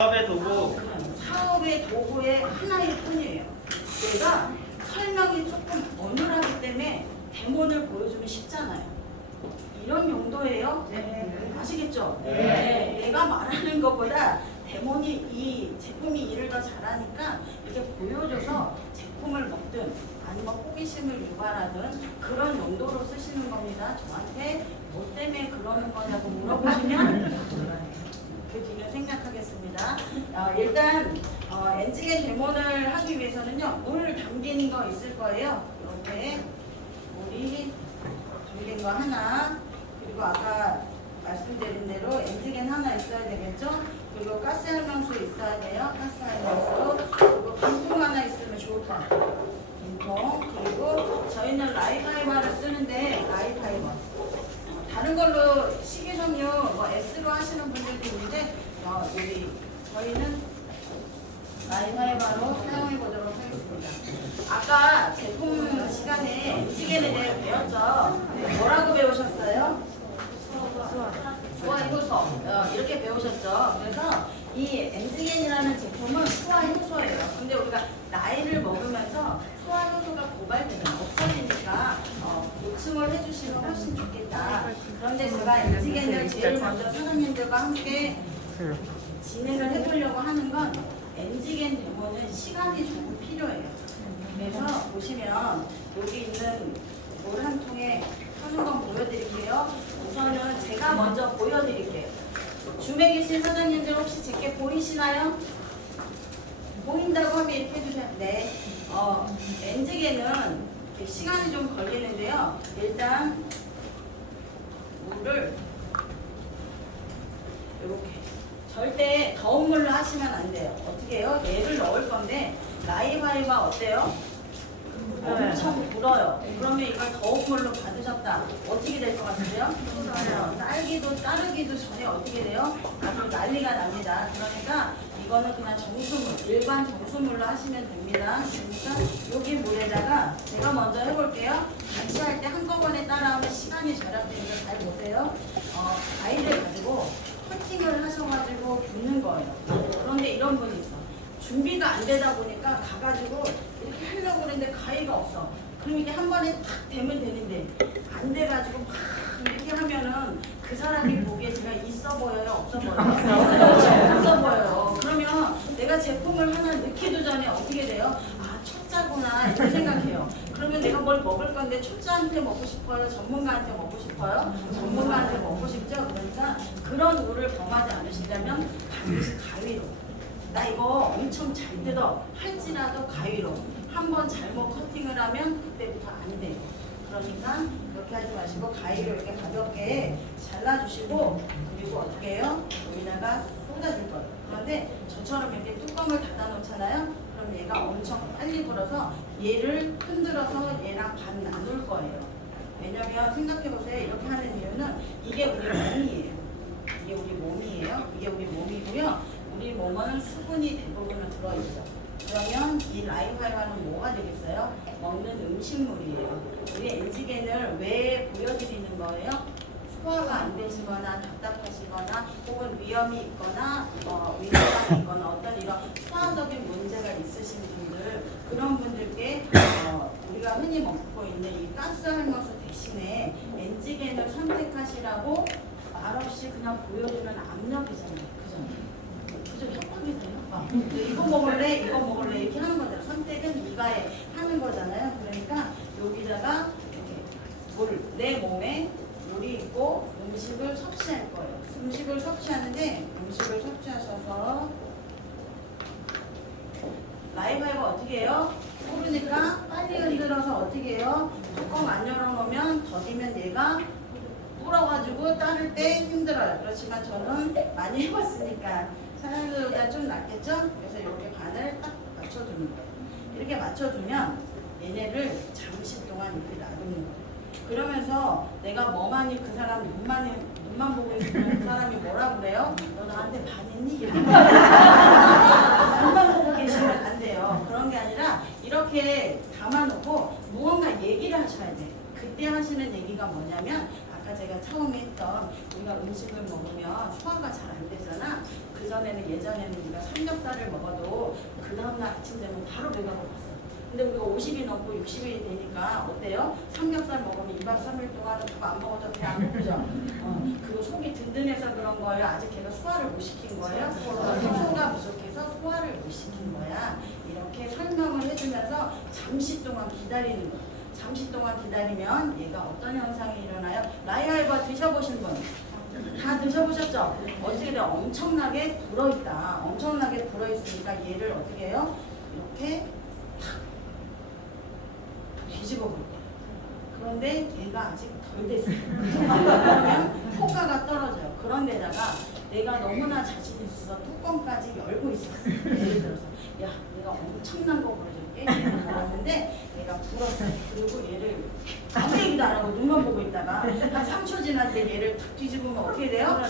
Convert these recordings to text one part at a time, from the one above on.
사업의 도구. 사업의 도구의 하나일 뿐이에요. 내가 설명이 조금 어눌하기 때문에 데모를 보여주면 쉽잖아요. 이런 용도예요. 네. 아시겠죠? 네. 내가 말하는 것보다 데모니 이 제품이 일을 더 잘하니까 이렇게 보여줘서 제품을 먹든 아니면 호기심을 유발하든 그런 용도로 쓰시는 겁니다. 저한테 뭐 때문에 그러는 거냐고 물어보시면 그 뒤는 생략하겠습니다. 일단 엔지겐 데모를 하기 위해서는요, 물 담긴 거 있을 거예요. 이렇게 물이 담긴 거 하나, 그리고 아까 말씀드린 대로 엔지겐 하나 있어야 되겠죠? 그리고 가스 할망수 있어야 돼요. 가스 할망수. 그리고 빈통 하나 있으면 좋을 것 같아요. 빈통. 그리고 저희는 라이파이버를 쓰는데 라이파이버. 다른 걸로 식이섬유 뭐 S로 하시는 분들도 있는데 여기 저희는 라이파이버로 사용해 보도록 하겠습니다. 아까 제품 시간에 엔지겐에 대해 배웠죠? 뭐라고 배우셨어요? 소화 효소 이렇게 배우셨죠? 그래서 이 엔지겐이라는 제품은 소화 효소예요. 근데 우리가 나이를 먹으면서 소화 효소가 고갈되면 없어지니까 보충을 해주시면 훨씬 좋겠다. 그런데 제가 엔지겐을 제일 먼저 사장님들과 함께 진행을 해보려고 하는 건 엔지겐 데모는 시간이 조금 필요해요. 그래서 보시면 여기 있는 물 한 통에 하는 건 보여드릴게요. 우선은 제가 먼저 보여드릴게요. 줌에 계신 사장님들 혹시 제게 보이시나요? 보인다고 하면 이렇게 해주세요. 네. 엔지겐은 시간이 좀 걸리는데요. 일단 물을 이렇게 절대 더운 물로 하시면 안 돼요. 어떻게 해요? 얘를 넣을 건데 라이바이바 어때요? 엄청 불어요. 그러면 이걸 더운 물로 받으셨다. 어떻게 될 것 같으세요? 딸기도 따르기도 전에 어떻게 돼요? 아주 난리가 납니다. 그러니까 이거는 그냥 정수물, 일반 정수물로 하시면 됩니다. 그러니까 여기 물에다가 제가 먼저 해볼게요. 같이 할 때 한꺼번에 따라하면 시간이 절약되니까 잘 보세요. 아이를 가지고 커팅을 하셔가지고 붓는 거예요. 그런데 이런 분이 있어. 준비가 안 되다 보니까 가가지고 이렇게 하려고 그러는데 가위가 없어. 그럼 이게 한 번에 탁 되면 되는데 안 돼가지고 막 이렇게 하면은 그 사람이 보기에 제가 있어 보여요? 없어 보여요? 있어 보여요. 그러면 내가 제품을 하나 넣기도 전에 어떻게 돼요? 아, 초짜구나 이렇게 생각해요. 그러면 내가 뭘 먹을 건데 초짜한테 먹고 싶어요? 전문가한테 먹고 싶어요? 전문가한테 먹고 싶죠? 그러니까 그런 우를 범하지 않으시려면 반드시 가위로 나 이거 엄청 잘 뜯어 할지라도 가위로 한번 잘못 커팅을 하면 그때부터 안 돼요. 그러니까 그렇게 하지 마시고 가위로 이렇게 가볍게 잘라주시고 그리고 어떻게 해요? 여기다가 쏟아줄 거예요. 그런데 저처럼 이렇게 뚜껑을 닫아 놓잖아요. 그럼 얘가 엄청 빨리 불어서 얘를 흔들어서 얘랑 반 나눌 거예요. 왜냐면 생각해보세요. 이렇게 하는 이유는 이게 우리 몸이에요. 이게 우리 몸이에요. 이게 우리 몸이고요. 우리 몸은 수분이 대부분은 들어있죠. 그러면 이 라이파이바는 뭐가 되겠어요? 먹는 음식물이에요. 우리 엔지겐을 왜 보여드리는 거예요? 소화가 안 되시거나 답답하시거나 혹은 위염이 있거나 위궤감이 있거나 어떤 이런 소화적인 문제가 있으신 분들 그런 분들께 우리가 흔히 먹고 있는 이 가스 할머수 대신에 엔지겐을 선택하시라고 말없이 그냥 보여주는 압력이잖아요. 그죠? 협박이죠, 협박. 이거 먹을래? 이거 먹을래? 이렇게 하는 거잖아요. 선택은 네가 하는 거잖아요. 그러니까 여기다가 이렇게 내 몸에 물이 있고 음식을 섭취할 거예요. 음식을 섭취하는데 음식을 섭취하셔서 라이바이버 어떻게 해요? 모르니까 빨리 흔들어서 어떻게 해요? 뚜껑 안 열어놓으면 더디면 얘가 불어가지고 따를 때 힘들어요. 그렇지만 저는 많이 해봤으니까 사람들보다 좀 낫겠죠? 그래서 이렇게 반을 딱 맞춰주는 거예요. 이렇게 맞춰주면 얘네를 잠시 동안 이렇게 놔두는 거예요. 그러면서 내가 멍하니 그 사람 눈만 보고 있으면 그 사람이 뭐라 그래요? 너 나한테 반했니? 눈만 보고 계시면 안 돼요. 그런 게 아니라 이렇게 담아놓고 무언가 얘기를 하셔야 돼. 그때 하시는 얘기가 뭐냐면 아까 제가 처음에 했던 우리가 음식을 먹으면 소화가 잘 안 되잖아. 그 그전에는 예전에는 우리가 삼겹살을 먹어도 그 다음날 아침 되면 바로 배가 고팠어. 근데 우리가 50이 넘고 60이 되니까 어때요? 삼겹살 먹으면 2박 3일 동안 밥 안 먹어도 배 안 고프죠? 그리고 속이 든든해서 그런 거예요? 아직 걔가 소화를 못 시킨 거예요? 소가 부족해서 소화를 못 시킨 거야. 이렇게 설명을 해주면서 잠시 동안 기다리는 거야. 잠시 동안 기다리면 얘가 어떤 현상이 일어나요? 라이알바 드셔보신 분? 다 드셔보셨죠? 어떻게 돼? 엄청나게 불어있다. 엄청나게 불어있으니까 얘를 어떻게 해요? 이렇게 탁 뒤집어 볼 거예요. 그런데 얘가 아직 덜 됐어요. 그러면 효과가 떨어져요. 그런데다가 내가 너무나 자신 있어서 뚜껑까지 열고 있었어. 예를 들어서 야 내가 엄청난 거 보여줄게. 얘를 먹었는데 얘가 불었어. 그리고 얘를 아무 얘기도 안 하고 눈만 보고 있다가 한 3초 지났는데 얘를 탁 뒤집으면 어떻게 돼요?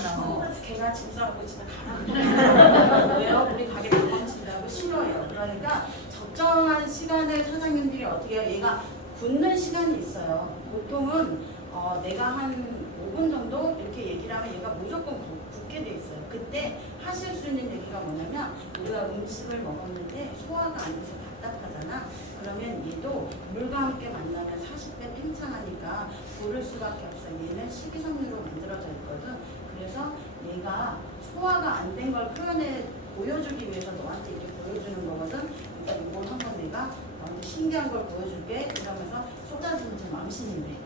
걔가 짐 싸고 집에 가라고. 왜요? 우리 가게 도망친다고 싫어해요. 그러니까 적정한 시간을 사장님들이 어떻게 해요? 얘가 굳는 시간이 있어요. 보통은 내가 한 5분 정도 이렇게 얘기를 하면 얘가 무조건 굳게 돼 있어요. 그때 하실 수 있는 얘기가 뭐냐면 우리가 음식을 먹었는데 소화가 안 돼서 답답하잖아. 그러면 얘도 물과 함께 만나면 40배 팽창하니까 고를 수밖에 없어. 얘는 식이섬유로 만들어져 있거든. 그래서 얘가 소화가 안 된 걸 보여주기 위해서 너한테 이렇게 보여주는 거거든. 그러니까 이걸 한번 내가 너한테 신기한 걸 보여줄게. 이러면서 쏟아지는 제 망신인데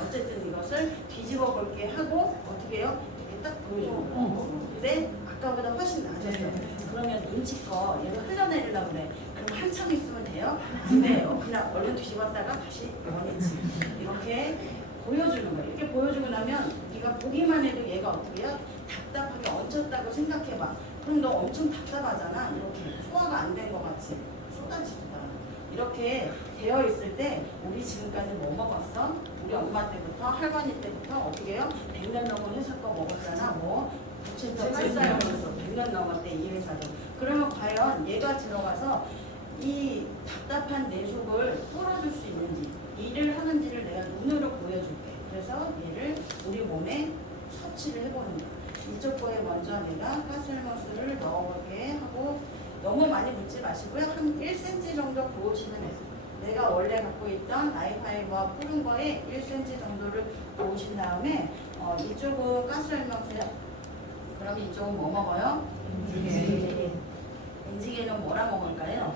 어쨌든 이것을 뒤집어 볼게 하고 어떻게 해요? 이렇게 딱 보여주는 거야. 근데 아까보다 훨씬 나아졌죠. 그러면 눈치껏 얘를 흘려내리려고 그래. 그럼 한참 있으면 돼요? 안 돼요. 그냥 얼른 뒤집었다가 다시 원위치. 이렇게 보여주는 거예요. 이렇게 보여주고 나면 네가 보기만 해도 얘가 어떻게 해요? 답답하게 얹혔다고 생각해봐. 그럼 너 엄청 답답하잖아. 이렇게 소화가 안 된 것 같이 쏟아지다. 이렇게 되어 있을 때 우리 지금까지 뭐 먹었어? 우리 엄마 때부터 할머니 때부터 어떻게 해요? 100년 넘은 회사 거 먹었잖아. 뭐 부채떡 쌀쌀 먹었어. 100년 넘었대 이 회사도. 그러면 과연 얘가 들어가서 이 답답한 내 속을 뚫어줄 수 있는지 일을 하는지를 내가 눈으로 보여줄게. 그래서 얘를 우리 몸에 섭취를 해보는 거야. 이쪽 거에 먼저 내가 가스레몬스를 넣어볼게 하고 너무 많이 붓지 마시고요. 한 1cm 정도 부으시면 돼요. 내가 원래 갖고 있던 라이파이버와 푸른 거에 1cm 정도를 부으신 다음에 이쪽은 가스레몬스야. 그럼 이쪽은 뭐 먹어요? 엔지게는 뭐랑 먹을까요?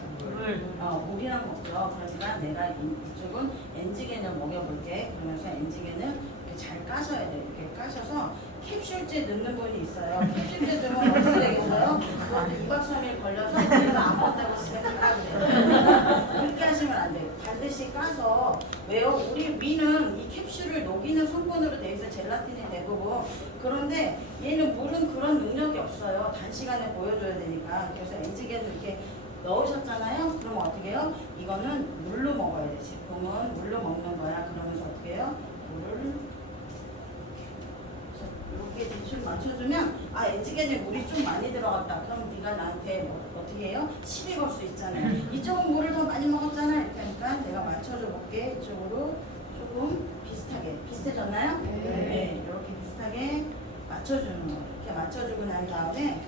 물이랑 먹죠. 그러니까 내가 이쪽은 엔지게는 먹여볼게. 그러면서 엔지게는 이렇게 잘 까셔야 돼요. 이렇게 까셔서 캡슐제 넣는 분이 있어요. 캡슐제 넣으면 어떻게 되겠어요? 그것도 2박 3일 걸려서 우리가 안 먹다고 집에 가라 그래요. 그렇게 하시면 안 돼요. 반드시 까서 왜요? 우리 위는 이 캡슐을 녹이는 성분으로 돼 있어 젤라틴이 대부분. 그런데 얘는 물은 그런 능력이 없어요. 단시간에 보여줘야 되니까. 그래서 엔지게는 이렇게 넣으셨잖아요. 그럼 어떻게 해요? 이거는 물로 먹어야 돼. 제품은 물로 먹는 거야. 그러면서 어떻게 해요? 물을 이렇게 대충 맞춰주면 엔지게에 물이 좀 많이 들어갔다. 그럼 네가 나한테 어떻게 해요? 시비 걸 수 있잖아요. 이쪽은 물을 더 많이 먹었잖아. 이렇게 하니까 내가 맞춰줘 볼게. 이쪽으로 조금 비슷하게. 비슷해졌나요? 네. 이렇게 비슷하게 맞춰주는 거예요. 이렇게 맞춰주고 난 다음에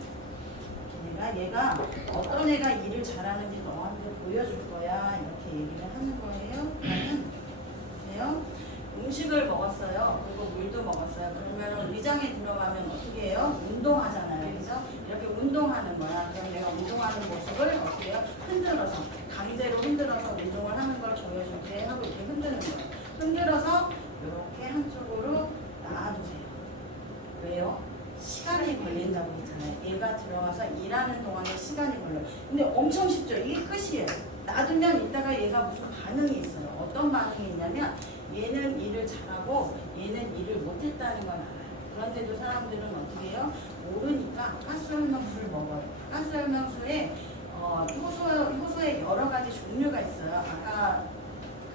얘가 어떤 애가 일을 잘하는지 너한테 보여줄 거야. 이렇게 얘기를 하는 거예요. 그러면 보세요. 음식을 먹었어요. 그리고 물도 먹었어요. 그러면 위장에 들어가면 어떻게 해요? 운동하잖아요. 그죠? 이렇게 운동하는 거야. 그럼 내가 운동하는 모습을 어떻게 해요? 흔들어서, 강제로 흔들어서 운동을 하는 걸 보여줄게 하고 이렇게 흔드는 거예요. 흔들어서 이렇게 한쪽으로 놔두세요. 왜요? 시간이 걸린다고 했잖아요. 얘가 들어가서 일하는 동안에 시간이 걸려요. 근데 엄청 쉽죠? 이게 끝이에요. 놔두면 이따가 얘가 무슨 반응이 있어요. 어떤 반응이 있냐면 얘는 일을 잘하고 얘는 일을 못했다는 건 알아요. 그런데도 사람들은 어떻게 해요? 모르니까 가스혈명수를 먹어요. 가스혈명수에 효소에 여러 가지 종류가 있어요. 아까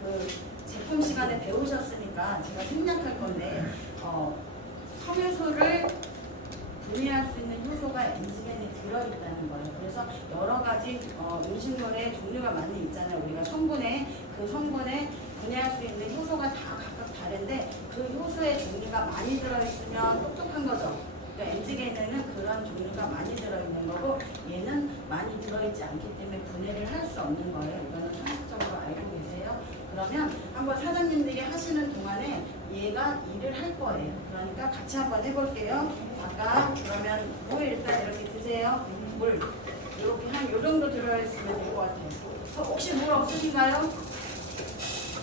그 제품 시간에 배우셨으니까 제가 생략할 건데 섬유소를 분해할 수 있는 효소가 엔지겐이 들어있다는 거예요. 그래서 여러 가지 음식물의 종류가 많이 있잖아요. 우리가 그 성분에 분해할 수 있는 효소가 다 각각 다른데 그 효소의 종류가 많이 들어있으면 똑똑한 거죠. 그러니까 엔지게인에는 그런 종류가 많이 들어있는 거고 얘는 많이 들어있지 않기 때문에 분해를 할 수 없는 거예요. 이거는 상식적으로 알고 계세요. 그러면 한번 사장님들이 하시는 동안에 얘가 일을 할 거예요. 그러니까 같이 한번 해볼게요. 아까 그러면 물 일단 이렇게 드세요. 물 이렇게 한 요 정도 들어있으면 될 것 같아요. 혹시 물 없으신가요?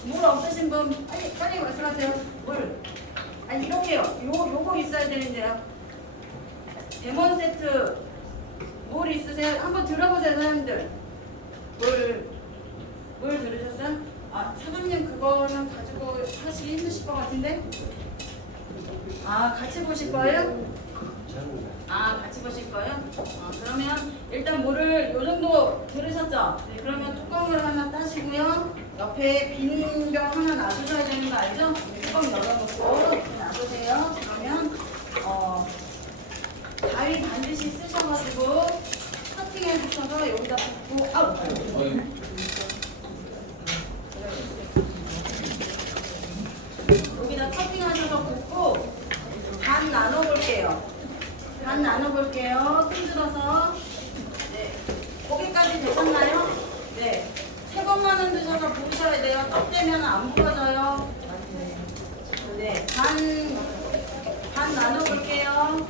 물 없으신 분 빨리 말씀하세요. 물. 아니 이렇게요. 요거 있어야 되는데요. 데몬 세트 물 있으세요? 한번 들어보세요, 사장님들. 물 들으셨어요? 아, 사장님 그거는 가지고 하시기 힘드실 것 같은데? 아, 같이 보실 거예요? 아, 같이 보실 거예요? 그러면 일단 물을 요 정도 들으셨죠? 네, 그러면 뚜껑을 하나 따시고요. 옆에 빈 병 하나 놔두셔야 되는 거 알죠? 뚜껑 열어놓고 이렇게 놔두세요. 그러면 가위 반드시 쓰셔가지고 커팅해 주셔서 여기다 붓고 여기다 커팅하셔서 붓고 반 나눠볼게요. 반 나눠볼게요. 흔들어서. 네. 거기까지 되셨나요? 네. 3번만 흔드셔서 부으셔야 돼요. 떡 되면 안 부러져요. 네. 반 나눠볼게요.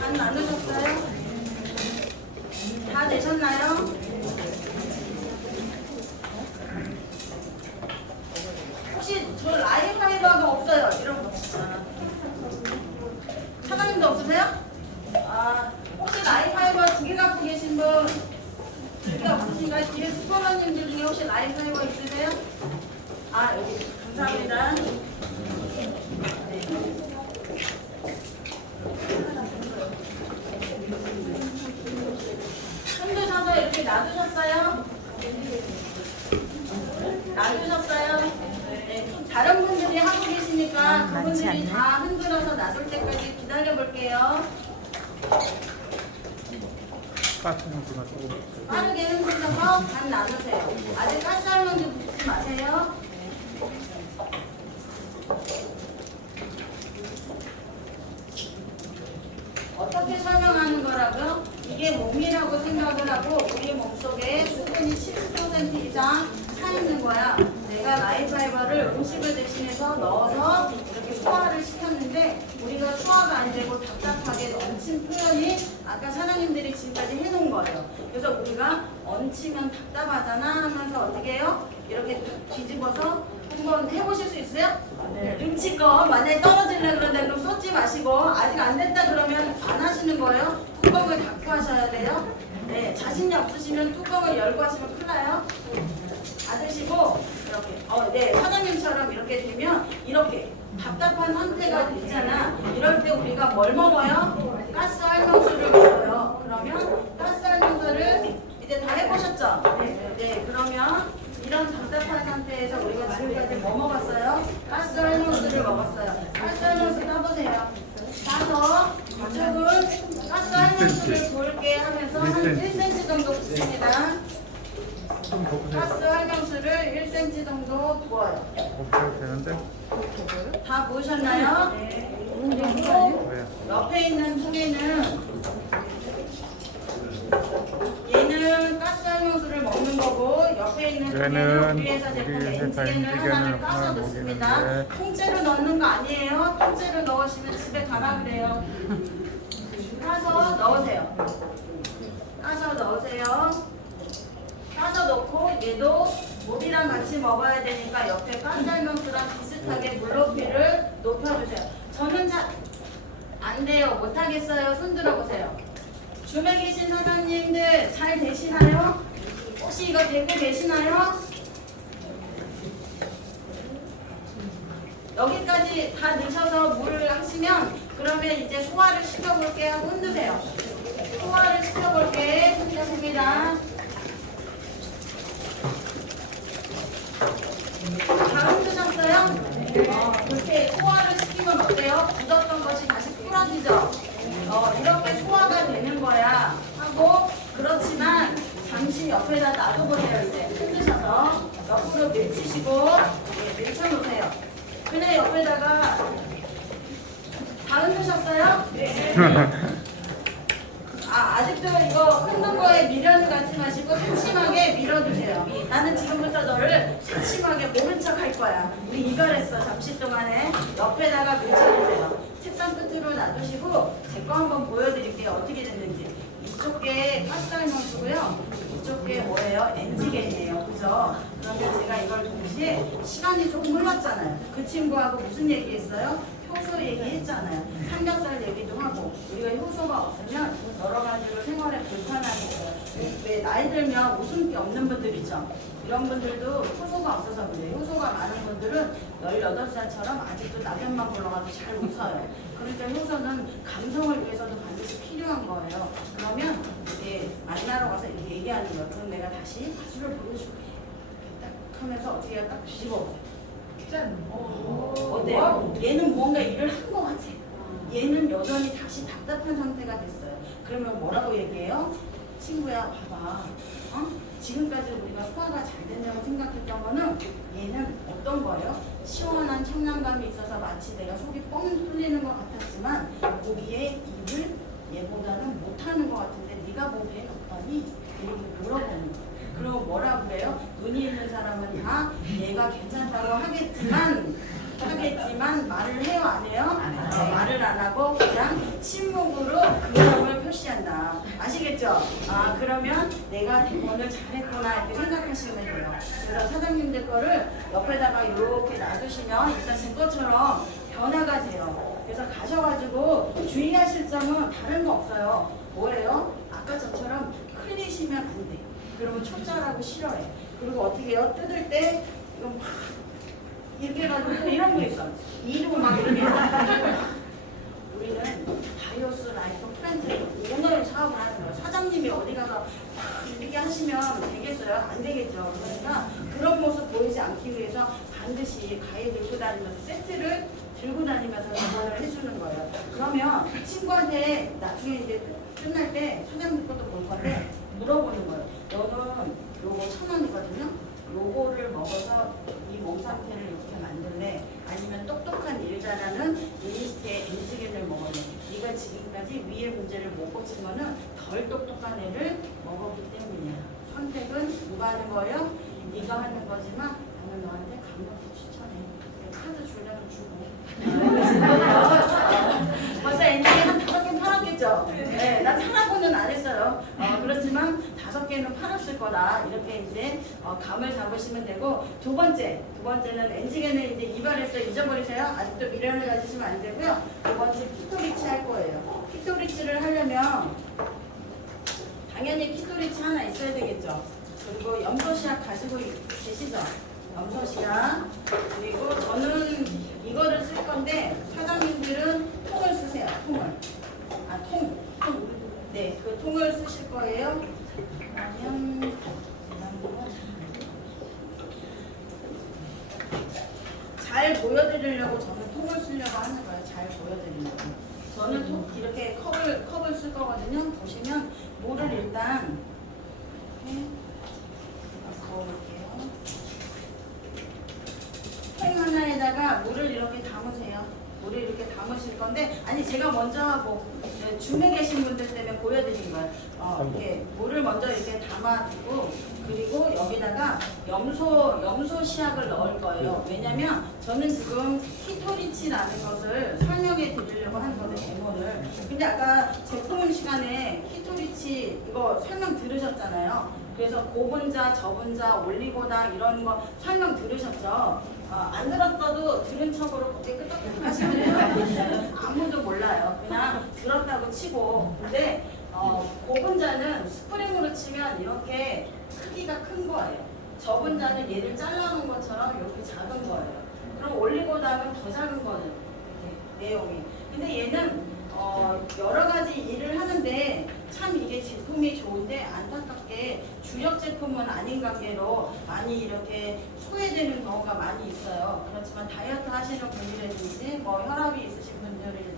반 나누셨어요? 다 되셨나요? 혹시 저 라이파이버가 없어요? 이런 거. 사장님도 없으세요? 혹시 라이파이버 2개 갖고 계신 분? 2개 없으신가요? 뒤에 스포너님들 중에 혹시 라이파이버 있으세요? 여기. 감사합니다. 네. 흔드셔서 이렇게 놔두셨어요? 놔두셨어요? 네. 다른 분들이 하고 계시니까 그분들이 다 흔들어서 놔둘 때까지 기다려 볼게요. 빠르게 흔들어서 반 나누세요. 아직 가스알몬드 붓지 마세요. 어떻게 설명하는 거라고요? 이게 몸이라고 생각을 하고 우리 몸속에 수분이 70% 이상 차 있는 거야. 내가 라이파이버를 음식을 대신해서 넣어서 이렇게 소화를 시켰는데 우리가 소화가 안 되고 답답하게 얹힌 표현이 아까 사장님들이 지금까지 해놓은 거예요. 그래서 우리가 얹히면 답답하잖아 하면서 어떻게 해요? 이렇게 뒤집어서 한번 해보실 수 있어요? 네. 눈치껏 만약에 떨어지려고 그러는데 그럼 쏟지 마시고 아직 안 됐다 그러면 안 하시는 거예요. 뚜껑을 닫고 하셔야 돼요. 네, 자신이 없으시면 뚜껑을 열고 하시면 큰일 나요. 닫으시고 이렇게 네, 사장님처럼 이렇게 되면 이렇게 답답한 상태가 되잖아. 이럴 때 우리가 뭘 먹어요? 가스 활명수를 먹어요. 그러면 가스 활명수를 이제 다 해보셨죠? 네, 그러면 이런 답답한 상태에서 우리가 지금까지 뭐 먹었어요? 가스 활명수를 먹었어요. 가스 활명수 따보세요. 따서 이쪽은 가스 활명수를 부을게 하면서 한 1cm 정도 붓습니다. 가스 활명수를 1cm 정도 부어요. 다 부으셨나요? 그리고 옆에 있는 통에는 얘는 가스 활명수를 먹는 거고 옆에 있는 통에는 우리 회사 제품 엔지겐을 하나를 까서 넣습니다. 통째로 넣는 거 아니에요. 통째로 넣으시면 집에 가라 그래요. 까서 넣으세요. 까서 넣으세요. 까서 넣고 얘도 물이랑 같이 먹어야 되니까 옆에 가스활명수랑 비슷하게 물높이를 높여주세요. 저는 잘 안 돼요. 못하겠어요. 손 들어보세요. 줌에 계신 사장님들 잘 되시나요? 혹시 이거 되고 계시나요? 여기까지 다 넣으셔서 물을 하시면 그러면 이제 소화를 시켜볼게 하고 흔드세요. 소화를 시켜볼게 흔드십니다. 다 흔드셨어요? 그렇게 소화를 시키면 어때요? 굳었던 것이 다시 풀어지죠? 이렇게 소화가 되는 거야 하고 그렇지만 잠시 옆에다 놔둬보세요. 이제 흔드셔서 옆으로 밀치시고 밀쳐놓으세요. 그냥 옆에다가 다 흔드셨어요? 네. 아직도 이거 흔든 거에 미련을 갖지 마시고 세심하게 밀어주세요. 나는 지금부터 너를 세심하게 모른 척 할 거야. 우리 이거랬어. 잠시 동안에 옆에다가 밀쳐주세요. 책상 끝으로 놔두시고 제 거 한번 보여드릴게요. 어떻게 됐는지. 이쪽 게 가스알 넣으시고요. 이쪽 게 뭐예요? NG겐이에요. 그죠? 그러면 제가 이걸 동시에 시간이 조금 흘렀잖아요. 그 친구하고 무슨 얘기했어요? 효소 얘기했잖아요. 삼겹살 얘기도 하고 우리가 효소가 없으면 여러 가지로 생활에 불편하겠어요. 왜 나이 들면 웃음기 없는 분들이죠. 이런 분들도 효소가 없어서 그래요. 효소가 많은 분들은 18살처럼 아직도 낙엽만 굴러가도 잘 웃어요. 그러니까 효소는 감성을 위해서도 반드시 필요한 거예요. 그러면 이제 만나러 가서 이렇게 얘기하는 거예요. 그럼 내가 다시 가수를 보여줄게. 딱 하면서 어떻게 해요? 딱 뒤집어. 어때요? 얘는 뭔가 일을 한 것 같아. 얘는 여전히 다시 답답한 상태가 됐어요. 그러면 뭐라고 얘기해요? 친구야 봐봐. 지금까지 우리가 소화가 잘 된다고 생각했던 거는 얘는 어떤 거예요? 시원한 청량감이 있어서 마치 내가 속이 뻥 뚫리는 것 같았지만 거기에 입을 얘보다는 못하는 것 같은데 네가 보기엔 어떠니? 이렇게 물어보는 거예요. 그럼 뭐라 그래요? 눈이 있는 사람은 다 얘가 괜찮다고 하겠지만 말을 해요 안 해요? 말을 안 하고 그냥 침묵으로 긍정을 표시한다. 아시겠죠? 그러면 내가 대본을 잘했구나 이렇게 생각하시면 돼요. 그래서 사장님들 거를 옆에다가 이렇게 놔두시면 일단 제 것처럼 변화가 돼요. 그래서 가셔가지고 주의하실 점은 다른 거 없어요. 뭐예요? 아까 저처럼 흘리시면 안 돼. 그러면 초짜라고 싫어해. 그리고 어떻게 해요? 뜯을 때 이거 막 이렇게 해가지고 이런 거 있어. 이로 막 이렇게 우리는 바이오스 라이프 프렌즈 오늘 사업을 하는 거예요. 사장님이 어디 가서 이렇게 하시면 되겠어요? 안 되겠죠. 그러니까 그런 모습 보이지 않기 위해서 반드시 가위 들고 다니면서 세트를 들고 다니면서 전화를 해주는 거예요. 그러면 친구한테 나중에 이제 끝날 때 사장님 것도 볼 건데 물어보는 거예요. 너는 요거 1,000원이거든요. 요거를 먹어서 이 몸 상태를 이렇게 만들래? 아니면 똑똑한 일 잘하는 유니스트의 엔지겐을 먹을래? 네가 지금까지 위의 문제를 못 고친 거는 덜 똑똑한 애를 먹었기 때문이야. 선택은 누가 하는 거예요? 네가 하는 거지만 나는 너한테 강력히 추천해. 카드 주려면 주고. 벌써 엔지겐 한 5개 팔았겠죠? 네, 난 하나고는 안 했어요. 그렇지만 5개는 팔았을 거다. 이렇게 이제 감을 잡으시면 되고 두 번째는 엔지겐을 이제 이발해서 잊어버리세요. 아직도 미련을 가지시면 안 되고요. 두 번째 키토리치 할 거예요. 키토리치를 하려면 당연히 키토리치 하나 있어야 되겠죠. 그리고 염소시약 가지고 계시죠? 염소시약. 그리고 저는 이거를 쓸 건데 사장님들은 통을 쓰세요. 통을. 네, 그 통을 쓰실 거예요. 그러면 잘 보여드리려고 저는 통을 쓰려고 하는 거예요. 잘 보여드리려고. 저는 이렇게 컵을 쓸 거거든요. 보시면 물을 일단 이렇게 부어볼게요. 통 하나에다가 물을 이렇게 담으세요. 물을 이렇게 담으실 건데, 아니 제가 먼저 하고 줌에 계신 분들 때문에 보여드린 거예요. 이렇게 물을 먼저 이렇게 담아두고, 그리고 여기다가 염소 시약을 넣을 거예요. 왜냐면 저는 지금 키토리치라는 것을 설명해 드리려고 하는 건데, 데모를. 근데 아까 제품 시간에 키토리치 이거 설명 들으셨잖아요. 그래서 고분자, 저분자, 올리고당 이런 거 설명 들으셨죠? 안 들었어도 들은 척으로 고개 끄덕끄덕 하시면 돼요. 아무도 몰라요. 그냥 들었다고 치고. 근데 고분자는 스프링으로 치면 이렇게 크기가 큰 거예요. 저분자는 얘를 잘라놓은 것처럼 이렇게 작은 거예요. 그럼 올리고당은 더 작은 거예요. 내용이. 근데 얘는 여러 가지 일을 하는데 참 이게 제품이 좋은데 안타깝게 주력 제품은 아닌 관계로 많이 이렇게 소외되는 경우가 많이 있어요. 그렇지만 다이어트 하시는 분이라든지 뭐 혈압이 있으신 분들이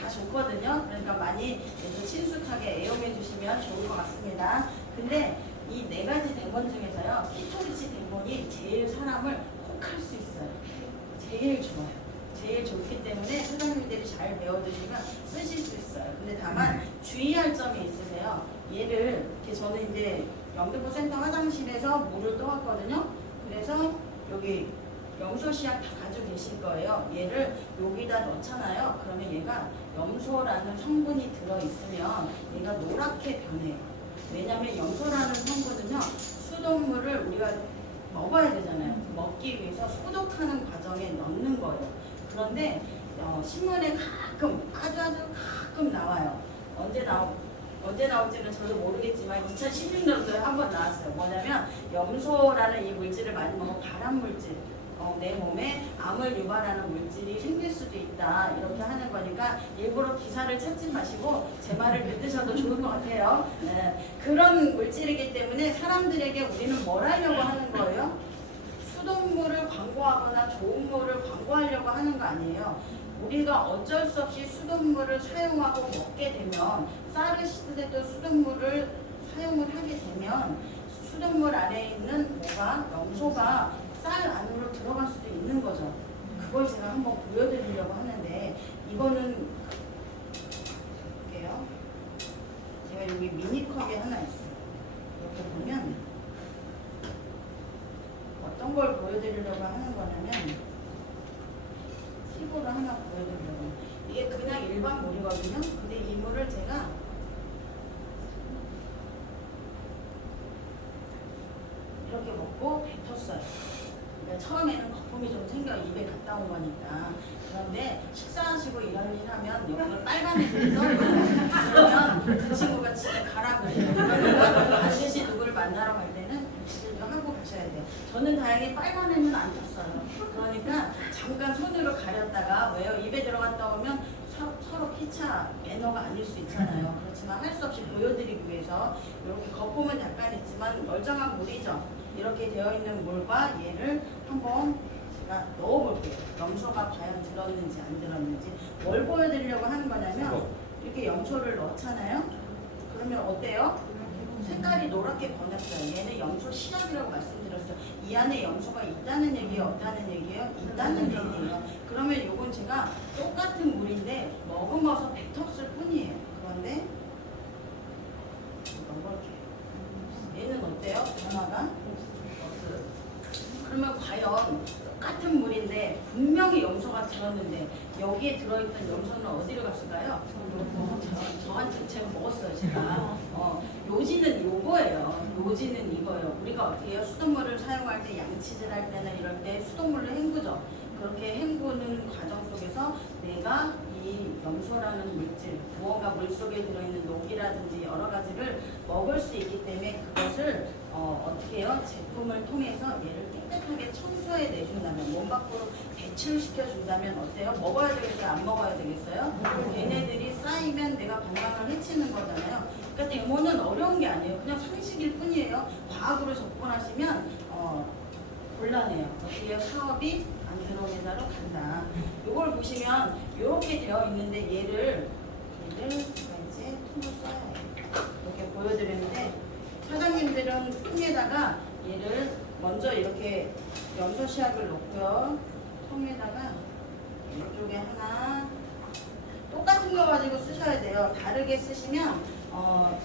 다 좋거든요. 그러니까 많이 친숙하게 애용해 주시면 좋을 것 같습니다. 근데 이 4가지 대본 중에서요, 키토리치 대본이 제일 사람을 혹할 수 있어요. 제일 좋아요. 제일 좋기 때문에 사장님 사장님들이 잘 배워두시면 쓰실 수 있어요. 근데 다만 주의할 점이 있으세요. 얘를 이렇게 저는 이제 영등포 센터 화장실에서 물을 떠왔거든요. 그래서 여기 염소 씨앗 다 가지고 계실 거예요. 얘를 여기다 넣잖아요. 그러면 얘가 염소라는 성분이 들어있으면 얘가 노랗게 변해요. 왜냐면 염소라는 성분은요, 수돗물을 우리가 먹어야 되잖아요. 먹기 위해서 소독하는 과정에 넣는 거예요. 그런데 신문에 가끔, 아주 가끔 나와요. 언제 나올지는 저도 모르겠지만 2016년도에 한 번 나왔어요. 뭐냐면 염소라는 이 물질을 많이 먹으면 발암 물질, 내 몸에 암을 유발하는 물질이 생길 수도 있다, 이렇게 하는 거니까 일부러 기사를 찾지 마시고 제 말을 믿으셔도 좋을 것 같아요. 네. 그런 물질이기 때문에 사람들에게 우리는 뭘 하려고 하는 거예요? 수돗물을 광고하거나 좋은 물을 광고하려고 하는 거 아니에요. 우리가 어쩔 수 없이 수돗물을 사용하고 먹게 되면, 쌀을 씻을 때도 수돗물을 사용을 하게 되면 수돗물 안에 있는 염소가 쌀 안으로 들어갈 수도 있는 거죠. 그걸 제가 한번 보여드리려고 하는데, 이거는 볼게요. 제가 여기 미니컵이 하나 있어요. 이렇게 보면 어떤 걸 보여드리려고 하는 거냐면, 팁으로 하나 보여드리려고. 이게 그냥 일반 물이거든요. 근데 이 물을 제가 이렇게 먹고 뱉었어요. 그러니까 처음에는 거품이 좀 생겨, 입에 갔다 온 거니까. 그런데 식사하시고 이런 일 하면 옆으로 빨간 애들이 떠요. 그러면 그 친구가 집에 가라 그래요. 그러니까 반드시 누구를 만나러 갈 때는 일도 하고 가셔야 돼요. 저는 다행히 빨간 애는 안 탔어요. 그러니까 잠깐 손으로 가렸다가, 왜요? 입에 들어갔다 오면 서로 피차 매너가 아닐 수 있잖아요. 그렇지만 할 수 없이 보여드리기 위해서 이렇게 거품은 약간 있지만 멀쩡한 물이죠. 이렇게 되어 있는 물과 얘를 한번 제가 넣어볼게요. 염소가 과연 들었는지 안 들었는지. 뭘 보여드리려고 하는 거냐면, 이렇게 염소를 넣잖아요. 그러면 어때요? 색깔이 노랗게 변했어요. 얘는 염소 씨앗이라고 말씀드렸어요. 이 안에 염소가 있다는 얘기예요, 없다는 얘기예요? 있다는 얘기예요. 그러면 이건 제가 똑같은 물인데 머금어서 뱉었을 뿐이에요. 그런데 넣어볼게요. 얘는 어때요? 변화가? 그러면 과연 똑같은 물인데 분명히 염소가 들었는데 여기에 들어있던 염소는 어디로 갔을까요? 저한테 제가 먹었어요. 제가 요지는 요거예요. 요지는 이거예요. 우리가 어떻게 해요? 수돗물을 사용할 때, 양치질 할 때나 이럴 때 수돗물로 헹구죠. 그렇게 헹구는 과정 속에서 내가 이 염소라는 물질, 무언가 물속에 들어있는 녹이라든지 여러 가지를 먹을 수 있기 때문에 그것을 어떻게 해요? 제품을 통해서 얘를 깨끗하게 청소해 내준다면, 몸 밖으로 배출시켜 준다면 어때요? 먹어야 되겠어요? 안 먹어야 되겠어요? 얘네들이 쌓이면 내가 건강을 해치는 거잖아요. 그러니까 데모는 어려운 게 아니에요. 그냥 상식일 뿐이에요. 과학으로 접근하시면 곤란해요. 어떻게 해요? 사업이 안드로메다로 간다. 이걸 보시면 이렇게 되어 있는데 얘를 제가 이제 통을 써야 해요. 이렇게 보여드리는데, 사장님들은 통에다가 얘를 먼저 이렇게 염소 씨앗을 넣고요. 통에다가 이쪽에 하나, 똑같은 거 가지고 쓰셔야 돼요. 다르게 쓰시면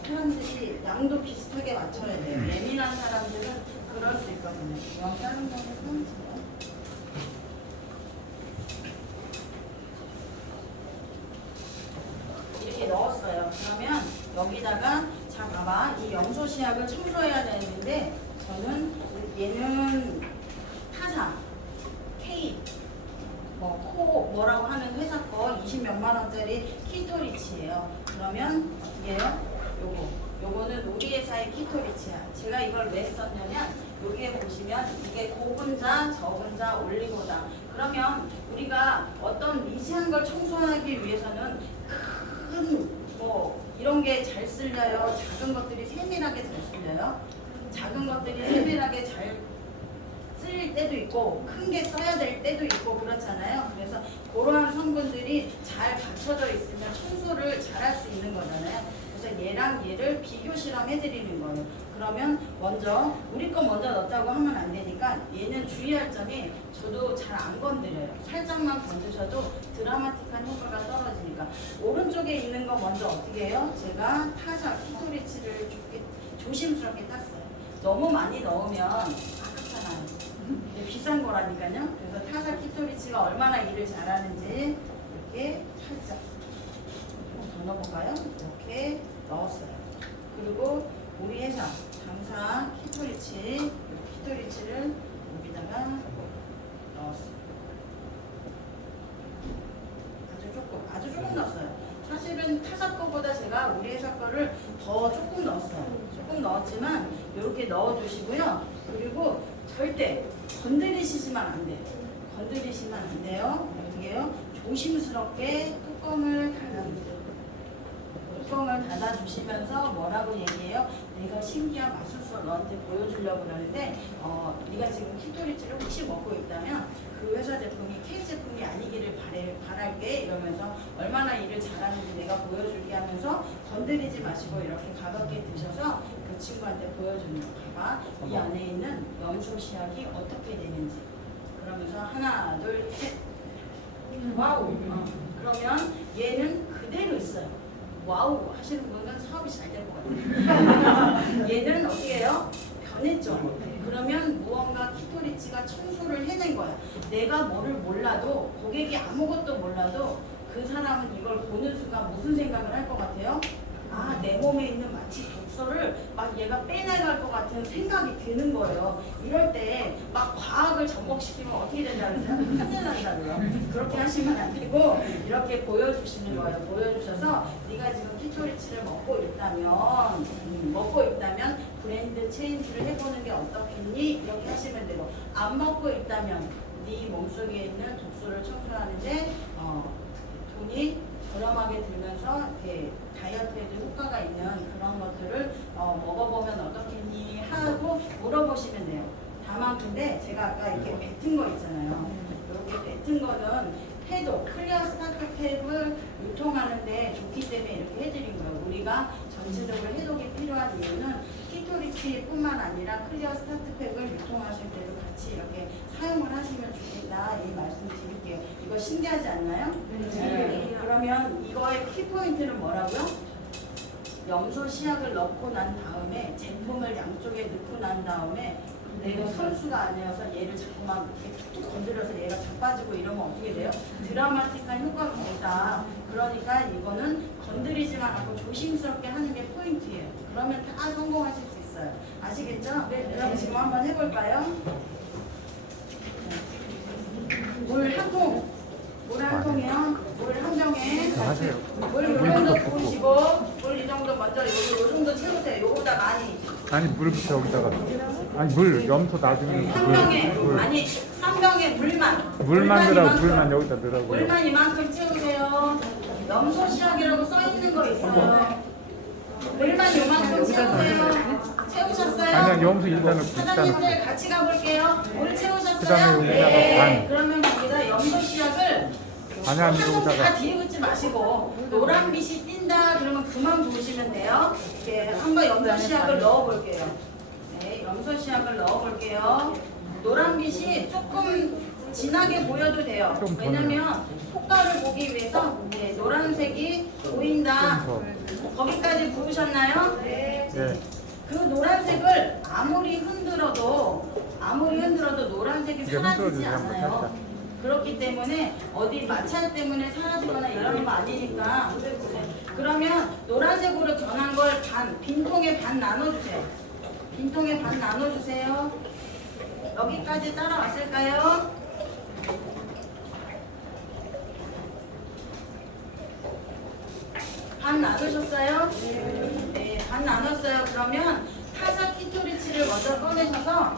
사람들이 양도 비슷하게 맞춰야 돼요. 예민한 사람들은 그럴 수 있거든요. 이건 다른 거는 이렇게 넣었어요. 그러면 여기다가, 자 봐봐, 이 염소 씨앗을 청소해야 되는데, 저는 얘는 타사, K, 뭐라고 하는 회사 거 20몇만 원짜리 키토리치예요. 그러면 어떻게 해요? 요거는 우리 회사의 키토리치야. 제가 이걸 왜 썼냐면, 여기에 보시면 이게 고분자, 저분자, 올리고당. 그러면 우리가 어떤 미세한 걸 청소하기 위해서는 큰 이런 게 잘 쓸려요? 작은 것들이 세밀하게 잘 쓸려요? 작은 것들이 세밀하게 잘 쓸 때도 있고 큰 게 써야 될 때도 있고 그렇잖아요. 그래서 그러한 성분들이 잘 갖춰져 있으면 청소를 잘 할 수 있는 거잖아요. 그래서 얘랑 얘를 비교 실험해 드리는 거예요. 그러면 먼저 우리 거 먼저 넣었다고 하면 안 되니까 얘는 주의할 점이 저도 잘 안 건드려요. 살짝만 건드셔도 드라마틱한 효과가 떨어지니까 오른쪽에 있는 거 먼저 어떻게 해요? 제가 타사 키토리치를 조심스럽게 탔어요. 너무 많이 넣으면 아깝잖아요. 비싼 거라니까요. 그래서 타사 키토리치가 얼마나 일을 잘하는지 이렇게 살짝 더 넣어볼까요? 이렇게 넣었어요. 그리고 우리 회사 장사 키토리치를 여기다가 넣었어요. 아주 조금 넣었어요. 사실은 타사 거보다 제가 우리 회사 거를 더 조금 넣었어요. 조금 넣었지만 이렇게 넣어주시고요. 그리고 절대 건드리시면 안 돼요. 건드리시면 안 돼요. 어떻게 해요? 조심스럽게 뚜껑을 닫아주세요. 뚜껑을 닫아주시면서 뭐라고 얘기해요? 내가 신기한 마술사 너한테 보여주려고 그러는데 네가 지금 키토리치를 혹시 먹고 있다면 그 회사 제품이 K 제품이 아니기를 바랄게 이러면서 얼마나 일을 잘하는지 내가 보여줄게 하면서 건드리지 마시고 이렇게 가볍게 드셔서 그 친구한테 보여주는 거. 봐봐. 이 안에 있는 염소 시약이 어떻게 되는지. 그러면서 하나, 둘, 셋. 와우. 그러면 얘는 그대로 있어요. 와우 하시는 분은 사업이 잘 될 것 같아요. 얘는 어떻게 해요? 변했죠. 그러면 무언가 키토리치가 청소를 해낸 거야. 내가 뭐를 몰라도 고객이 아무것도 몰라도 그 사람은 이걸 보는 순간 무슨 생각을 할 것 같아요? 아, 내 몸에 있는 마치 독소를 막 얘가 빼내갈 것 같은 생각이 드는 거예요. 이럴 때 막 과학을 접목시키면 어떻게 된다는 생각이 큰일 난다고요. 그렇게 하시면 안 되고 이렇게 보여주시는 거예요. 보여주셔서 네가 지금 키토리치를 먹고 있다면 브랜드 체인지를 해보는 게 어떻겠니? 이렇게 하시면 되고 안 먹고 있다면 네 몸속에 있는 독소를 청소하는데 돈이 저렴하게 들면서 이렇게 다이어트에도 효과가 있는 그런 것들을 먹어보면 어떻겠니 하고 물어보시면 돼요. 다만 근데 제가 아까 이렇게 뱉은 거 있잖아요. 이렇게 뱉은 거는 해독, 클리어 스타트팩을 유통하는데 좋기 때문에 이렇게 해드린 거예요. 우리가 전체적으로 해독이 필요한 이유는 키토리치뿐만 아니라 클리어 스타트팩을 유통하실 때도 같이 이렇게 사용을 하시면 좋겠다 이 말씀 드릴게요. 이거 신기하지 않나요? 네. 그러면 이거의 키포인트는 뭐라고요? 염소 시약을 넣고 난 다음에 제품을 양쪽에 넣고 난 다음에 내가 선수가 아니어서 얘를 자꾸만 이렇게 툭툭 건드려서 얘가 자빠지고 이러면 어떻게 돼요? 드라마틱한 효과가 없다. 그러니까 이거는 건드리지만 않고 조심스럽게 하는 게 포인트예요. 그러면 다 성공하실 수 있어요. 아시겠죠? 네. 그럼 지금 한번 해볼까요? 물 한 통이요. 물 한 병에 물 이 정도 부으시고 물 이 정도 먼저 요 정도 채우세요. 요거보다 많이. 아니 물부터 여기다가 아니 물 염소 나중에 한 병에 아니 한 병에 물만 넣으라고 물만 여기다 넣으라고 물만 이만큼 채우세요. 염소 시약이라고 써 있는 거 있어요. 물만 이만큼 채우세요. 채우셨어요? 아니야 염소 일단은 사장님들 같이 가볼게요. 물 채우셨어요? 그다음에 여기다가 반. 그러면 여기다 염소 시약을 아니 여기다가 다 뒤집지 마시고 노란빛이 띈다 그러면 그만 부으시면 돼요. 이렇게 한번 염소 시약을 넣어볼게요. 네, 염소 시약을 넣어볼게요. 노란빛이 조금 진하게 보여도 돼요. 왜냐면 효과를 보기 위해서 네, 노란색이 보인다. 거기까지 부으셨나요? 네. 그 노란색을 아무리 흔들어도 노란색이 사라지지 않아요. 그렇기 때문에 어디 마찰 때문에 사라지거나 이러는 거 아니니까. 그러면 노란색으로 변한 걸 빈통에 반 나눠주세요. 빈통에 반 나눠주세요. 여기까지 따라왔을까요? 반 나누셨어요? 네, 반 나눴어요. 그러면 타사 키토리치를 먼저 꺼내셔서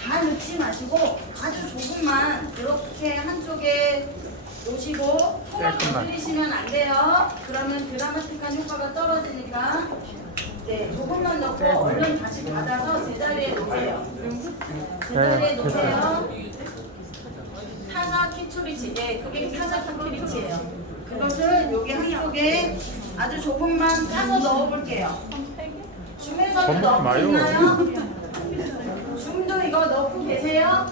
다 넣지 마시고 아주 조금만 이렇게 한쪽에 놓으시고 통을 건드리시면 안 돼요. 그러면 드라마틱한 효과가 떨어지니까 네, 조금만 넣고 얼른 다시 닫아서 제자리에 놓으세요. 제자리에 놓으세요. 타사 키토리치, 네, 그게 타사 키토리치예요. 그것을 여기 한쪽에 아주 조금만 타서 넣어볼게요. 줌에서도 겁먹지 넣고 마요. 있나요? 줌도 이거 넣고 계세요?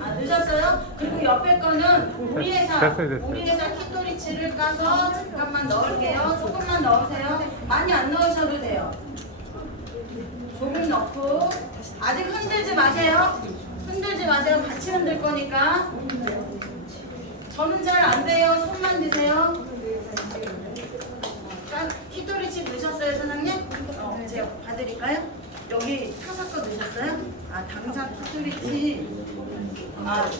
아, 늦었어요? 그리고 옆에 거는 우리 회사 됐어요. 우리 회사 키토리치를 까서 잠깐만 넣을게요. 조금만 넣으세요. 많이 안 넣으셔도 돼요. 조금 넣고 아직 흔들지 마세요. 흔들지 마세요. 같이 흔들 거니까. 저는 잘 안 돼요. 손만 드세요. 키토리치 넣으셨어요, 사장님? 제가 봐드릴까요? 여기 타사 거 넣으셨어요? 아, 당사 키토리치. 아,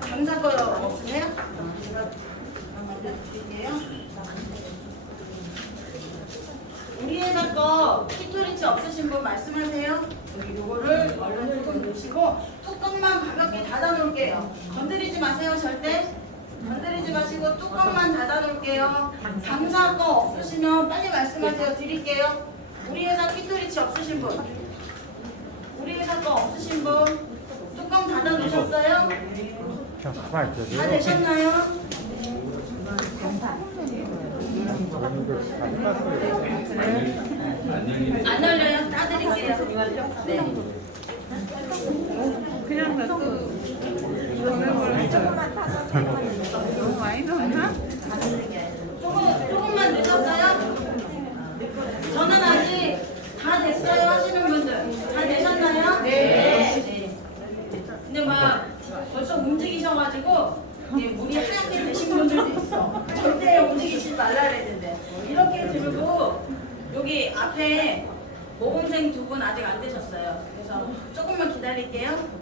당사 거 없으세요? 제가 먼저 드릴게요. 우리 회사 거 키토리치 없으신 분 말씀하세요. 여기 요거를 얼른 조금 넣으시고 뚜껑만 가볍게 닫아 놓을게요. 건드리지 마세요, 절대. 건드리지 마시고 뚜껑만 닫아 놓을게요. 당사 거 없으시면 빨리 말씀하세요. 드릴게요. 우리 회사 키토리치 없으신 분. 우리 회사 거 없으신 분. 뚜껑 닫아 놓으셨어요? 그냥 가만히 다 있어요. 되셨나요? 안 열려요? 따드릴게요. 네. 그냥 놔둬. 조금만 타서 너무 많이 넣나? 조금만 늦었어요? 저는 아직 다 됐어요 하시는 분들 다 되셨나요? 네. 근데 막 벌써 움직이셔가지고 물이 하얗게 되신 분들도 있어. 절대 움직이지 말라 그랬는데 이렇게 들고 여기 앞에 모범생 두 분 아직 안 되셨어요. 그래서 조금만 기다릴게요.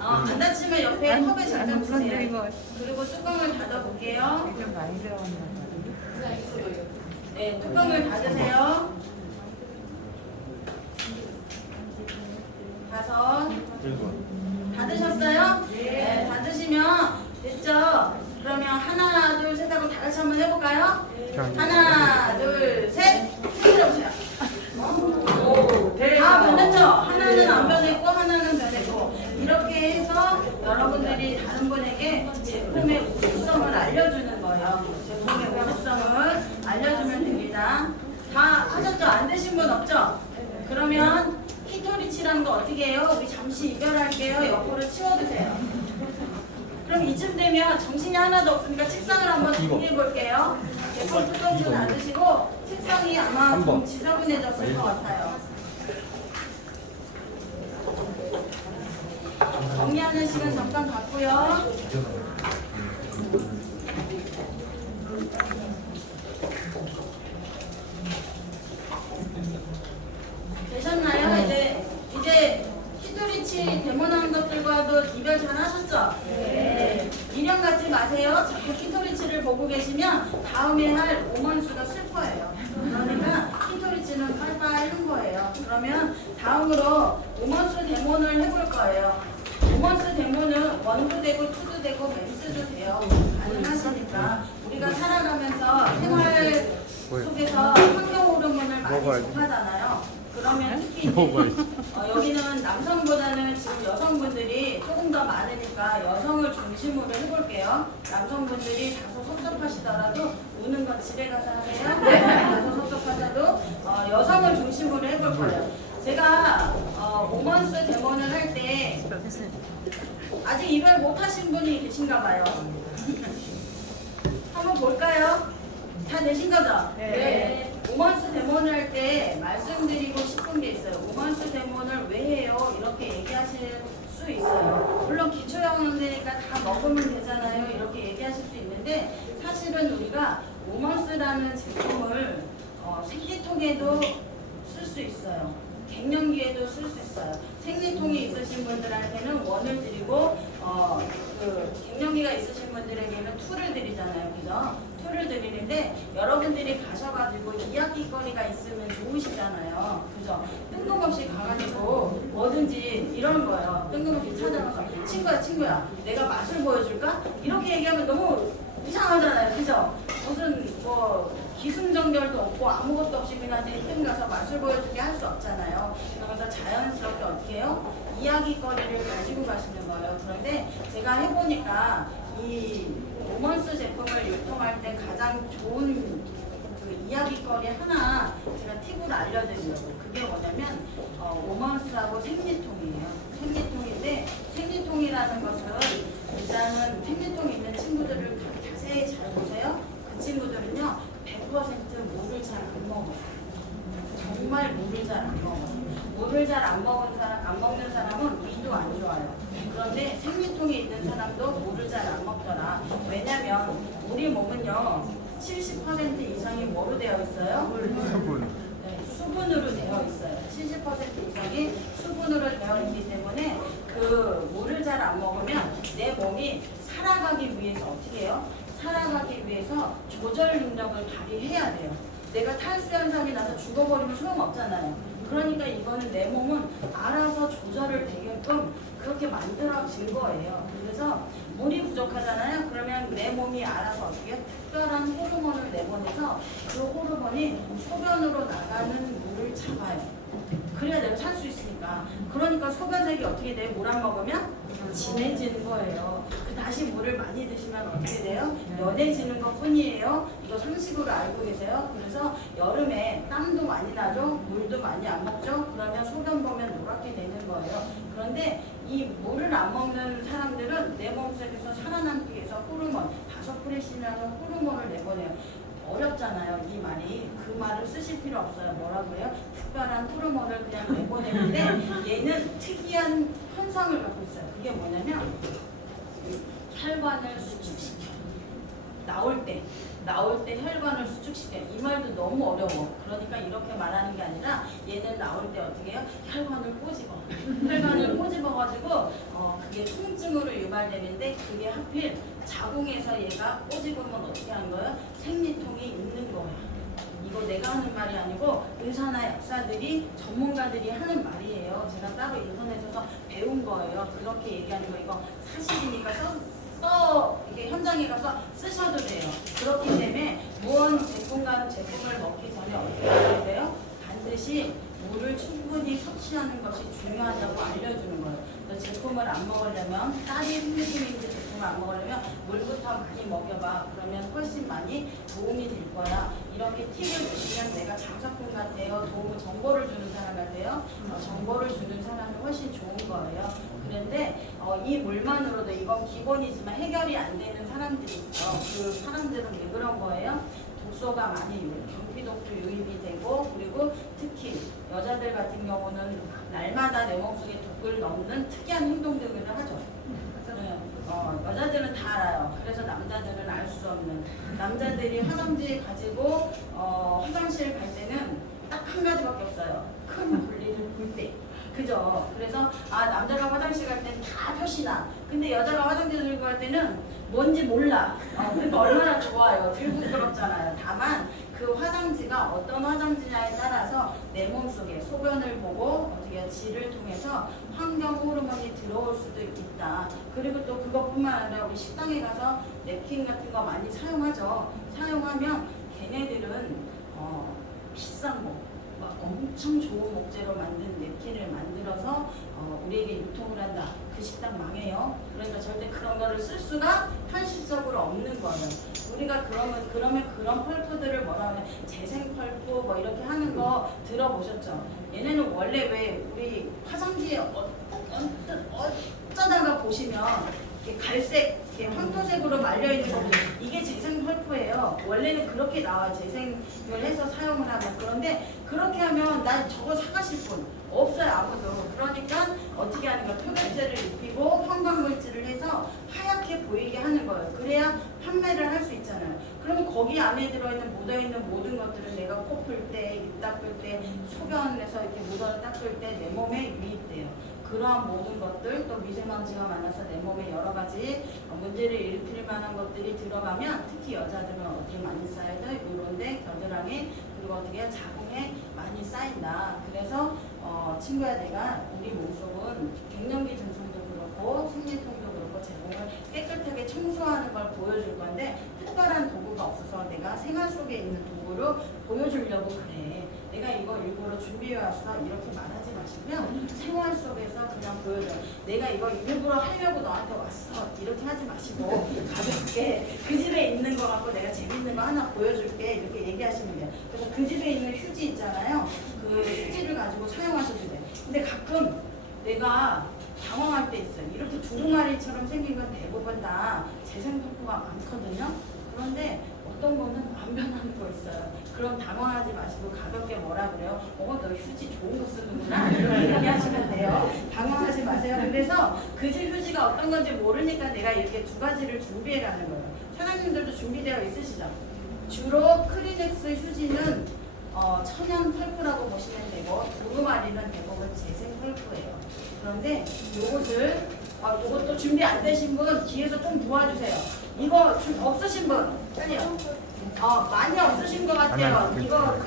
안 다치면 옆에 컵에 잠깐 주세요. 그리고 뚜껑을 닫아볼게요. 좀 많이 들어간다. 네, 뚜껑을 닫으세요. 5. 닫으셨어요? 네. 닫으시면 됐죠? 그러면 하나, 둘, 셋 하고 다 같이 한번 해볼까요? 하나, 둘, 셋. 흔들어보세요. 다 변했죠? 하나는 안 변했고 하나는 변했고 이렇게 해서 여러분들이 다른 분에게 제품의 우수성을 알려주는 거예요. 제품의 우수성을 알려주면 됩니다. 다 하셨죠? 안 되신 분 없죠? 그러면 키토리치라는 거 어떻게 해요? 우리 잠시 이별할게요. 옆으로 치워주세요. 그럼 이쯤 되면 정신이 하나도 없으니까 책상을 한번 정리해 볼게요. 제품 뚜껑 좀 닫으시고 책상이 아마 좀 지저분해졌을 것 같아요. 정리하는 시간 잠깐 갖고요. 되셨나요? 이제 키토리치 데모나는 것들과도 이별 잘 하셨죠? 네. 미련 갖지 마세요. 자꾸 키토리치를 보고 계시면 다음에 할 오먼스가 쓸 거예요. 그러니까 키토리치는 빨빨 한 거예요. 그러면 다음으로 오먼스 데모를 해볼 거예요. 오먼스 데모는 1도 되고 2도 되고 맨스도 돼요. 가능하시니까 우리가 살아가면서 생활 속에서 환경 호르몬을 많이 접하잖아요. 그러면 특히 여기는 남성보다는 지금 여성분들이 조금 더 많으니까 여성을 중심으로 해볼게요. 남성분들이 다소 섭섭하시더라도 우는 건 집에 가서 하세요. 다소 섭섭하셔도 여성을 중심으로 해볼 거예요. 제가 오먼스 데모를 할 때 아직 이별 못 하신 분이 계신가 봐요. 한번 볼까요? 다 되신 거죠? 네. 오먼스 데모를 할 때 말씀드리고 싶은 게 있어요. 오먼스 데모를 왜 해요? 이렇게 얘기하실 수 있어요. 물론 기초영양제니까 다 먹으면 되잖아요. 이렇게 얘기하실 수 있는데 사실은 우리가 오먼스라는 제품을 생리통에도 쓸 수 있어요. 갱년기에도 쓸 수 있어요. 생리통이 있으신 분들한테는 1을 드리고 갱년기가 있으신 분들에게는 2를 드리잖아요. 그죠? 2를 드리는데 여러분들이 가셔가지고 이야기거리가 있으면 좋으시잖아요. 그죠? 뜬금없이 가가지고 뭐든지 이런 거예요. 뜬금없이 찾아가서 친구야 내가 맛을 보여줄까? 이렇게 얘기하면 너무 이상하잖아요. 그죠? 무슨 기승전결도 없고 아무것도 없이 그냥 대뜸 가서 맛을 보여주게 할 수 없잖아요. 그러면서 자연스럽게 어떻게 해요? 이야기거리를 가지고 가시는 거예요. 그런데 제가 해보니까 이 오먼스 제품을 유통할 때 가장 좋은 그 이야기거리 하나 제가 팁을 알려드리려고. 그게 뭐냐면 오먼스하고 생리통이에요. 생리통인데 생리통이라는 것은 일단은 생리통이 있는 친구들을 자세히 잘 보세요. 그 친구들은요 100% 물을 잘 안 먹어요. 정말 물을 잘 안 먹어요. 물을 잘 안 먹는 사람은 위도 안 좋아요. 그런데 생리통이 있는 사람도 물을 잘 안 먹더라. 왜냐면 우리 몸은요 70% 이상이 뭐로 되어 있어요? 수분. 네, 수분으로 되어 있어요. 70% 이상이 수분으로 되어 있기 때문에 그 물을 잘 안 먹으면 내 몸이 살아가기 위해서 어떻게 해요? 살아가기 위해서 조절 능력을 발휘해야 돼요. 내가 탈수 현상이 나서 죽어버리면 소용없잖아요. 그러니까 이거는 내 몸은 알아서 조절을 되게끔 그렇게 만들어진 거예요. 그래서 물이 부족하잖아요. 그러면 내 몸이 알아서 어떻게 특별한 호르몬을 내보내서 그 호르몬이 소변으로 나가는 물을 잡아요. 그래야 내가 살 수 있으니까. 그러니까 소변색이 어떻게 돼요? 물 안 먹으면 진해지는 거예요. 그 다시 물을 많이 드시면 어떻게 돼요? 연해지는 것 뿐이에요. 이거 상식으로 알고 계세요? 그래서 여름에 땀도 많이 나죠? 물도 많이 안 먹죠? 그러면 소변 보면 노랗게 되는 거예요. 그런데 이 물을 안 먹는 사람들은 내 몸속에서 살아남기 위해서 호르몬, 바소프레신이라는 호르몬을 내보내요. 어렵잖아요, 이 말이. 그 말을 쓰실 필요 없어요. 뭐라고 해요? 특별한 호르몬을 그냥 내보내는데 얘는 특이한 현상을 갖고 있어요. 그게 뭐냐면 혈관을 수축시켜요. 나올 때 혈관을 수축시켜요. 이 말도 너무 어려워. 그러니까 이렇게 말하는 게 아니라 얘는 나올 때 어떻게 해요? 혈관을 꼬집어. 혈관을 꼬집어가지고 그게 통증으로 유발되는데 그게 하필 자궁에서 얘가 꼬집으면 어떻게 하는 거예요? 생리통이 있는 거예요. 이거 내가 하는 말이 아니고 의사나 약사들이 전문가들이 하는 말이에요. 제가 따로 인터넷에서 배운 거예요. 그렇게 얘기하는 거 이거 사실이니까 이게 현장에 가서 쓰셔도 돼요. 그렇기 때문에 무언 제품을 먹기 전에 어떻게 해야 돼요? 반드시 물을 충분히 섭취하는 것이 중요하다고 알려주는 거예요. 제품을 안 먹으려면 딸이 생리통인데 제품을 안 먹으려면 물부터 많이 먹여봐. 그러면 훨씬 많이 도움이 될 거야. 이렇게 팁을 주시면 내가 장사꾼 같아요. 정보를 주는 사람 같아요. 정보를 주는 사람이 훨씬 좋은 거예요. 그런데 이 물만으로도 이건 기본이지만 해결이 안 되는 사람들이 있어. 그 사람들은 왜 그런 거예요? 독소가 많이 경피독도 유입이 되고 그리고 특히 여자들 같은 경우는 날마다 내 몸속에 독을 넣는 특이한 행동들을 하죠. 여자들은 다 알아요. 그래서 남자들은 알 수 없는. 남자들이 화장지 가지고 화장실 갈 때는 딱 한 가지밖에 없어요. 큰 분리를 볼 때. 그죠? 그래서 남자가 화장실 갈 때는 다 표시나. 근데 여자가 화장지 들고 갈 때는 뭔지 몰라. 그러니까 얼마나 좋아요. 들고 부끄럽잖아요. 다만 그 화장지가 어떤 화장지냐에 따라서 내 몸속에 소변을 보고 어떻게 질을 통해서 환경 호르몬이 들어올 수도 있다. 그리고 또 그것뿐만 아니라 우리 식당에 가서 냅킨 같은 거 많이 사용하죠. 사용하면 걔네들은 비싼 거 엄청 좋은 목재로 만든 냅킨을 만들어서 우리에게 유통을 한다. 그 식당 망해요. 그러니까 절대 그런 거를 쓸 수가 현실적으로 없는 거예요. 우리가 그러면 그런 펄프들을 뭐라 하면 재생 펄프 뭐 이렇게 하는 거 들어보셨죠? 얘네는 원래 왜 우리 화장지에 어쩌다가 보시면 이렇게 갈색, 이렇게 황토색으로 말려 있는 거 이게 재생 펄프예요. 원래는 그렇게 나와 재생을 해서 사용을 하면. 그런데 그렇게 하면 난 저거 사가실 분 없어요. 아무도. 그러니까 어떻게 하는 거야? 표면제를 입히고 형광물질을 해서 하얗게 보이게 하는 거예요. 그래야 판매를 할 수 있잖아요. 그러면 거기 안에 들어있는 묻어있는 모든 것들은 내가 코 풀 때, 입 닦을 때, 소변에서 이렇게 묻어 닦을 때 내 몸에 유입돼요. 그러한 모든 것들 또 미세먼지가 많아서 내 몸에 여러 가지 문제를 일으킬 만한 것들이 들어가면 특히 여자들은 어디에 많이 쌓여도 이런데 겨드랑이 그리고 어떻게 자궁에 많이 쌓인다. 그래서 친구야 내가 우리 몸속은 갱년기 증상도 그렇고 생리통도 그렇고 자궁을 깨끗하게 청소하는 걸 보여줄 건데 특별한 도구가 없어서 내가 생활 속에 있는 도구를 보여주려고 그래. 내가 이거 일부러 준비해왔어. 이렇게 말하지 마시고요. 생활 속에서 그냥 보여줘. 내가 이거 일부러 하려고 너한테 왔어. 이렇게 하지 마시고 가볍게 그 집에 있는 거 갖고 내가 재밌는 거 하나 보여줄게. 이렇게 얘기하시면 돼요. 그래서 그 집에 있는 휴지 있잖아요. 그 휴지를 가지고 사용하셔도 돼요. 근데 가끔 내가 당황할 때 있어요. 이렇게 두루마리처럼 생긴 건 대부분 다 재생도구가 많거든요. 그런데 어떤 거는 안 변하는 거 있어요. 그럼 당황하지 마시고 가볍게 뭐라 그래요? 너 휴지 좋은 거 쓰는구나. 이렇게 얘기하시면 돼요. 당황하지 마세요. 그래서 그 집 휴지가 어떤 건지 모르니까 내가 이렇게 두 가지를 준비해가는 거예요. 사장님들도 준비되어 있으시죠? 주로 크리넥스 휴지는 천연 펄프라고 보시면 되고 두루마리는 대부분 재생 펄프예요. 그런데 요것도 준비 안 되신 분 뒤에서 좀 도와주세요. 이거 좀 없으신 분 빨리요. 많이 없으신 것 같아요. 아니, 이거